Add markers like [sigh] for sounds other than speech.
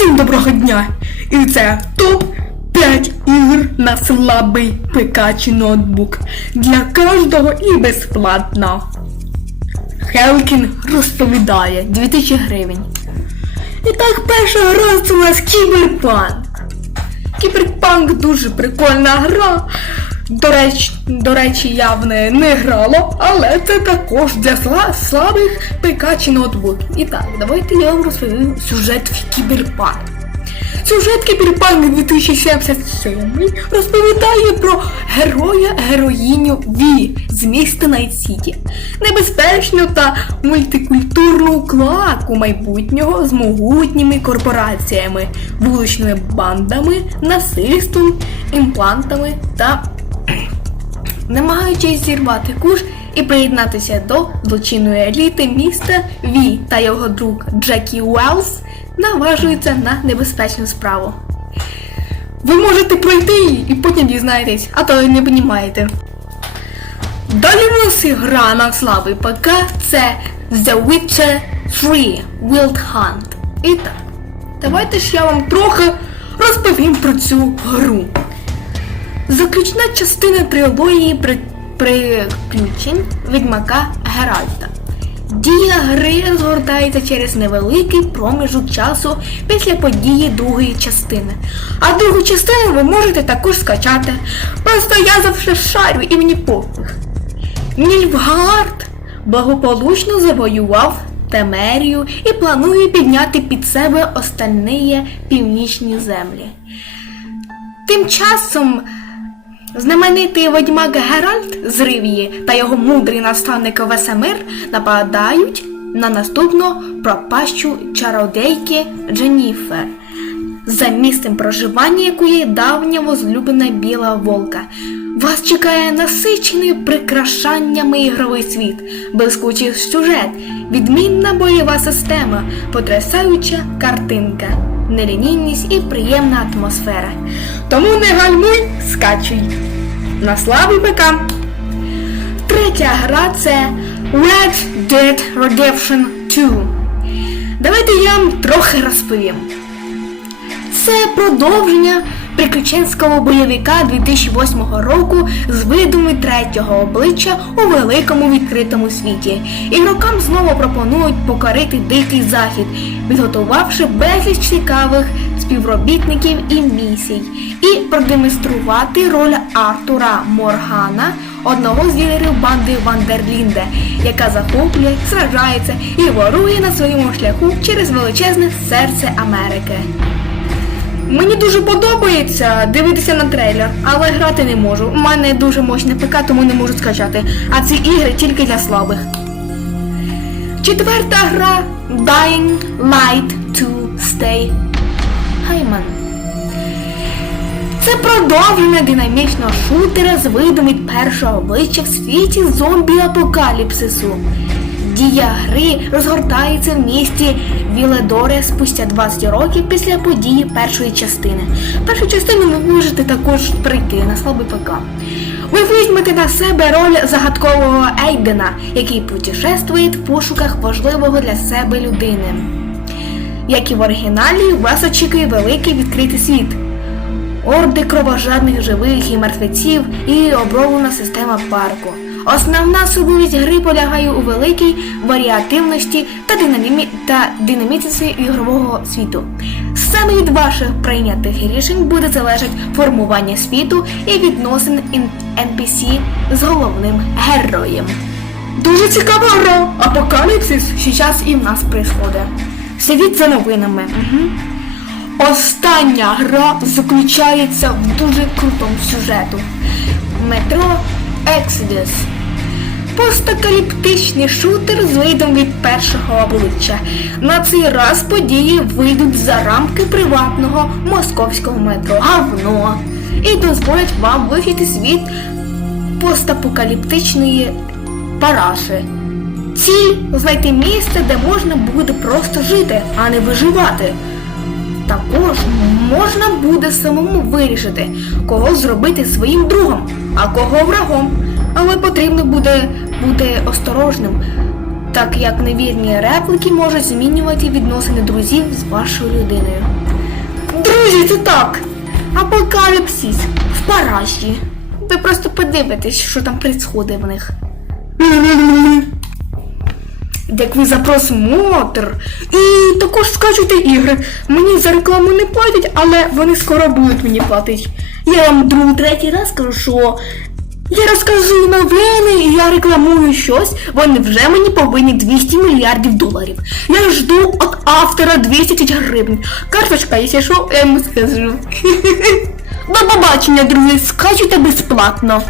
Всім доброго дня! І це топ 5 ігор на слабий ПК чи ноутбук. Для кожного і безплатно. Хелкін розповідає 2000 гривень. І так, перша гра це у нас Кіберпанк. Кіберпанк дуже прикольна гра. До речі, до речі, я в неї не грала, але це також для сла- слабих ПК чи ноутбуків. І так, давайте я вам розповім сюжет в Кіберпанк. Сюжет Кіберпанк 2077 розповідає про героя героїню Ві з міста Найт-Сіті. Небезпечну та мультикультурну клаку майбутнього з могутніми корпораціями, вуличними бандами, насильством, імплантами та намагаючись зірвати куш і приєднатися до злочинної еліти міста Ві та його друг Джекі Уелс наважуються на небезпечну справу. Ви можете пройти її і потім дізнаєтесь, а то не понімаєте. Далі у нас гра на слабий ПК це The Witcher 3 Wild Hunt. І так, давайте ж я вам трохи розповім про цю гру. Заключна частина трилогії при... приключень відьмака Геральта. Дія гри розгортається через невеликий проміжок часу після події другої частини. А другу частину ви можете також скачати. Просто я завжди шарю і мені пофіг. Нільфгард благополучно завоював Темерію і планує підняти під себе остальні північні землі. Тим часом знаменитий ведьмак Геральт з Ривії та його мудрий наставник Весемир нападають на наступну пропащу чародейки Дженніфер, за місцем проживання якої давня возлюблена біла волка. Вас чекає насичений прикрашаннями ігровий світ, блискучий сюжет, відмінна бойова система, потрясаюча картинка, нелінійність і приємна атмосфера. Тому не гальмуй, скачуй. На славу ПК. Третя гра це Red Dead Redemption 2. Давайте я вам трохи розповім. Це продовження приключенського бойовика 2008 року з видами третього обличчя у великому відкритому світі. Ігрокам знову пропонують покорити дикий захід, підготувавши безліч цікавих співробітників і місій, і продемонструвати роль Артура Моргана, одного з лідерів банди Вандерлінде, яка захоплює, сражається і ворує на своєму шляху через величезне серце Америки. Мені дуже подобається дивитися на трейлер, але грати не можу. У мене дуже мощне ПК, тому не можу скачати. А ці ігри тільки для слабих. Четверта гра Dying Light 2 Stay Hyman. Це продовження динамічного шутера з видом від першого обличчя в світі зомбі-апокаліпсису. Дія гри розгортається в місті Віледоре спустя 20 років після події першої частини. Першу частину ви можете також прийти на слабий ПК. Ви візьмете на себе роль загадкового Ейдена, який путешествує в пошуках важливого для себе людини. Як і в оригіналі, вас очікує великий відкритий світ. Орди кровожадних живих і мертвеців і оброблена система парку. Основна особливість гри полягає у великій варіативності та, динамі... та динаміці ігрового світу. Саме від ваших прийнятих рішень буде залежати формування світу і відносин NPC з головним героєм. Дуже цікава гра. Апокаліпсис зараз і в нас происходить. Слідіть за новинами. Остання гра заключається в дуже крутому сюжету. Метро Exodus. Постакаліптичний шутер з видом від першого обличчя. На цей раз події вийдуть за рамки приватного московського метро Гавно і дозволять вам вивчити світ постапокаліптичної параші. Ціль знайти місце, де можна буде просто жити, а не виживати. Також можна буде самому вирішити, кого зробити своїм другом, а кого врагом. Але потрібно буде бути осторожним, так як невірні реплики можуть змінювати відносини друзів з вашою людиною. Друзі, це так. Апокаліпсис в Параші. Ви просто подивитесь, що там відбувається в них. Як ви за просмотр. І також скачуйте ігри. Мені за рекламу не платять, але вони скоро будуть мені платити. Я вам другий, третій раз кажу, що я розказую новини і я рекламую щось, вони вже мені повинні 200 мільярдів доларів. Я жду від автора 200 тисяч гривень. Карточка, якщо що, я йому скажу. [laughs] До побачення, друзі, скачуйте безплатно.